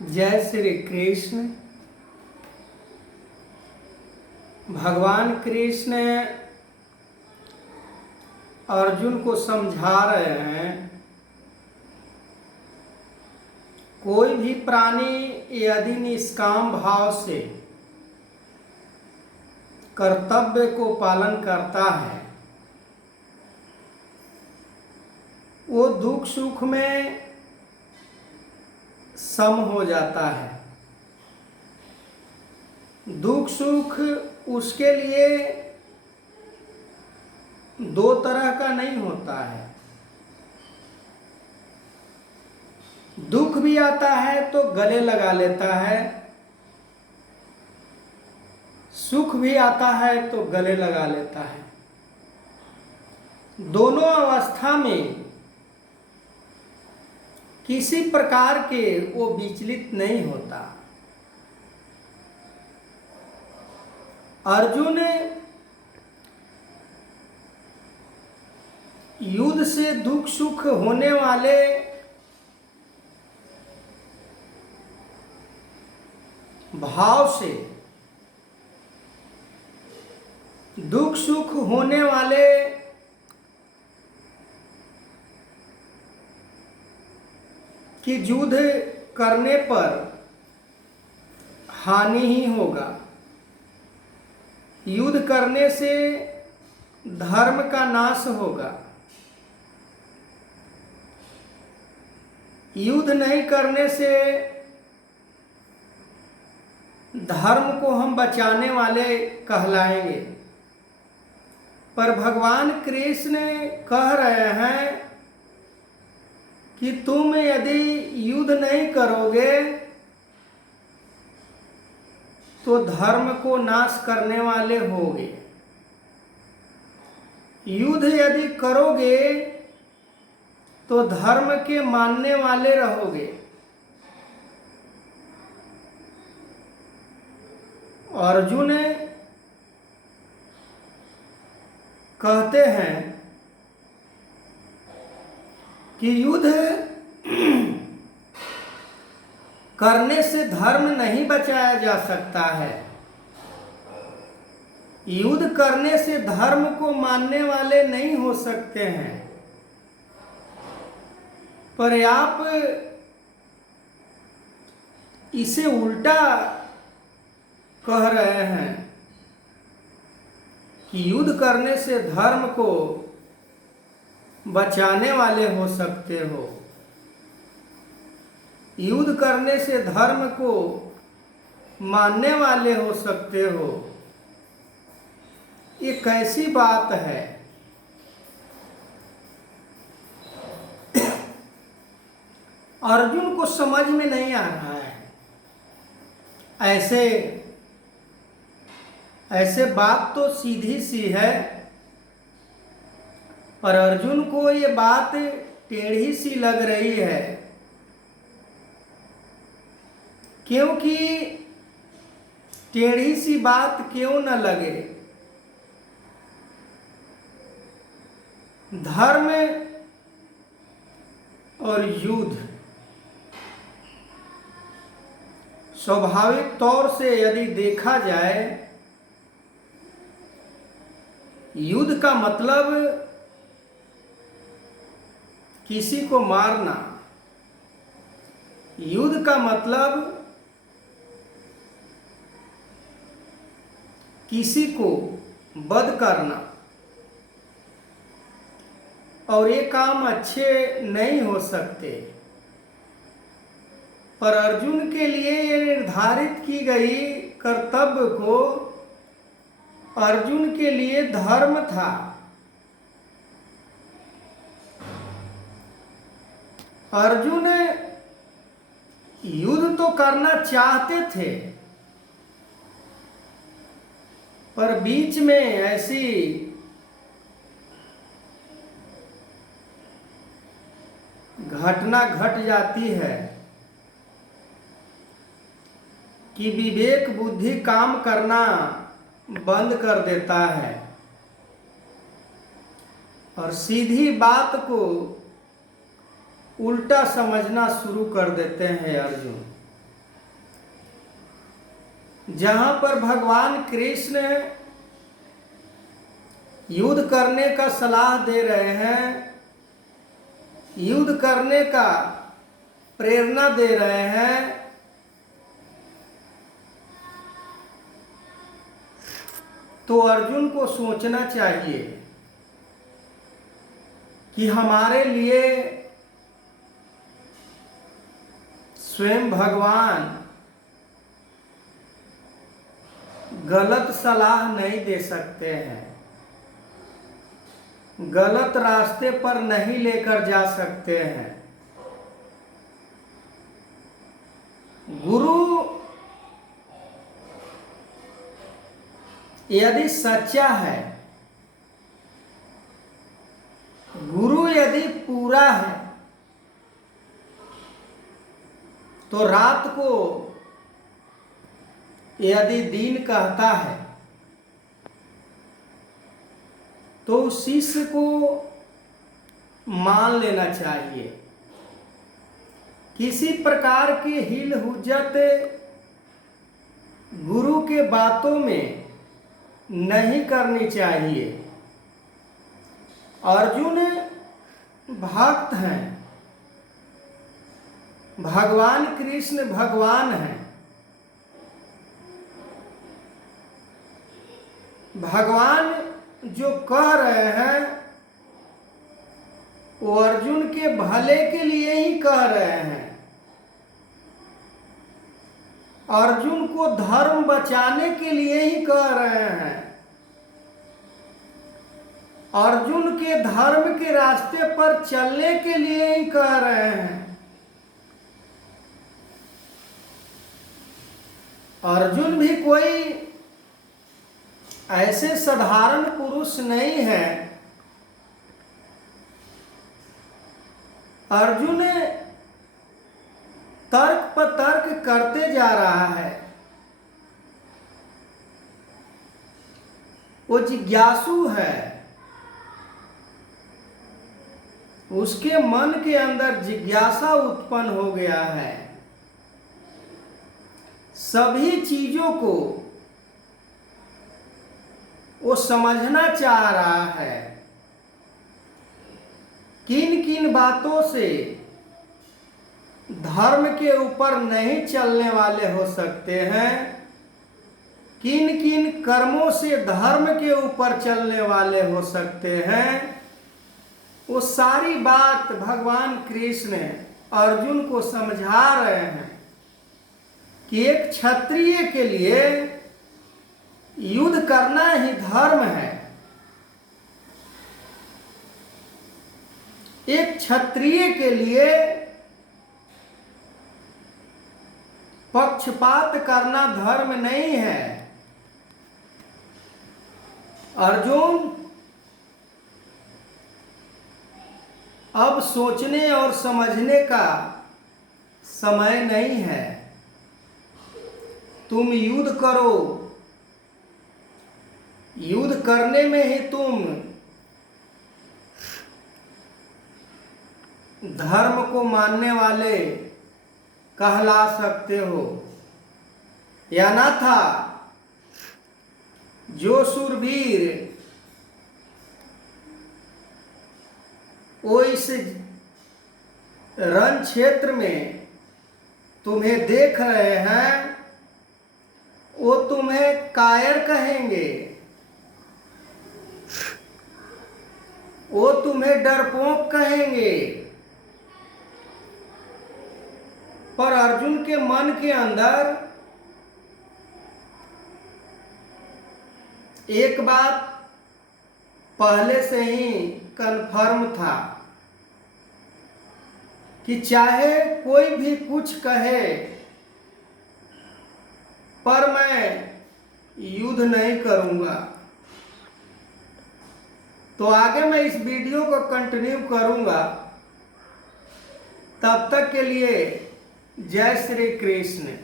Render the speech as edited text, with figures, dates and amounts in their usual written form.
जय श्री कृष्ण। भगवान कृष्ण अर्जुन को समझा रहे हैं, कोई भी प्राणी यदि निष्काम भाव से कर्तव्य को पालन करता है, वो दुख सुख में सम हो जाता है। दुख सुख उसके लिए दो तरह का नहीं होता है। दुख भी आता है तो गले लगा लेता है, सुख भी आता है तो गले लगा लेता है। दोनों अवस्था में किसी प्रकार के वो विचलित नहीं होता। अर्जुन युद्ध से दुख सुख होने वाले भाव से, दुख सुख होने वाले कि युद्ध करने पर हानि ही होगा। युद्ध करने से धर्म का नाश होगा। युद्ध नहीं करने से धर्म को हम बचाने वाले कहलाएंगे। पर भगवान कृष्ण कह रहे हैं कि तुम यदि युद्ध नहीं करोगे तो धर्म को नाश करने वाले होगे। युद्ध यदि करोगे तो धर्म के मानने वाले रहोगे। अर्जुन कहते हैं कि युद्ध करने से धर्म नहीं बचाया जा सकता है। युद्ध करने से धर्म को मानने वाले नहीं हो सकते हैं। पर आप इसे उल्टा कह रहे हैं कि युद्ध करने से धर्म को बचाने वाले हो सकते हो। युद्ध करने से धर्म को मानने वाले हो सकते हो। ये कैसी बात है? अर्जुन को समझ में नहीं आ रहा है। ऐसे बात तो सीधी सी है, पर अर्जुन को ये बात टेढ़ी सी लग रही है। क्योंकि टेढ़ी सी बात क्यों न लगे, धर्म और युद्ध स्वाभाविक तौर से यदि देखा जाए, युद्ध का मतलब किसी को मारना। युद्ध का मतलब किसी को वध करना। और ये काम अच्छे नहीं हो सकते। पर अर्जुन के लिए ये निर्धारित की गई कर्तव्य को अर्जुन के लिए धर्म था। अर्जुन युद्ध तो करना चाहते थे, पर बीच में ऐसी घटना घट जाती है कि विवेक बुद्धि काम करना बंद कर देता है और सीधी बात को उल्टा समझना शुरू कर देते हैं अर्जुन। जहां पर भगवान कृष्ण युद्ध करने का सलाह दे रहे हैं, युद्ध करने का प्रेरणा दे रहे हैं, तो अर्जुन को सोचना चाहिए कि हमारे लिए स्वयं भगवान गलत सलाह नहीं दे सकते हैं, गलत रास्ते पर नहीं लेकर जा सकते हैं। गुरु यदि सच्चा है, गुरु यदि पूरा है, तो रात को यदि दिन कहता है तो उस शिष्य को मान लेना चाहिए। किसी प्रकार की हिल हुज्जत गुरु के बातों में नहीं करनी चाहिए। अर्जुन भक्त हैं, भगवान कृष्ण भगवान हैं। भगवान जो कह रहे हैं वो अर्जुन के भले के लिए ही कह रहे हैं। अर्जुन को धर्म बचाने के लिए ही कह रहे हैं। अर्जुन के धर्म के रास्ते पर चलने के लिए ही कह रहे हैं। अर्जुन भी कोई ऐसे साधारण पुरुष नहीं है। अर्जुन तर्क पर तर्क करते जा रहा है। वो जिज्ञासु है, उसके मन के अंदर जिज्ञासा उत्पन्न हो गया है। सभी चीजों को वो समझना चाह रहा है। किन किन बातों से धर्म के ऊपर नहीं चलने वाले हो सकते हैं, किन किन कर्मों से धर्म के ऊपर चलने वाले हो सकते हैं, वो सारी बात भगवान कृष्ण अर्जुन को समझा रहे हैं कि एक क्षत्रिय के लिए युद्ध करना ही धर्म है। एक क्षत्रिय के लिए पक्षपात करना धर्म नहीं है। अर्जुन, अब सोचने और समझने का समय नहीं है। तुम युद्ध करो, युद्ध करने में ही तुम धर्म को मानने वाले कहला सकते हो। या ना था जो शूरवीर वो इस रण क्षेत्र में तुम्हें देख रहे हैं, वो तुम्हें कायर कहेंगे, वो तुम्हें डरपोक कहेंगे। पर अर्जुन के मन के अंदर एक बात पहले से ही कन्फर्म था कि चाहे कोई भी कुछ कहे, पर मैं युद्ध नहीं करूंगा। तो आगे मैं इस वीडियो को कंटिन्यू करूंगा। तब तक के लिए जय श्री कृष्ण।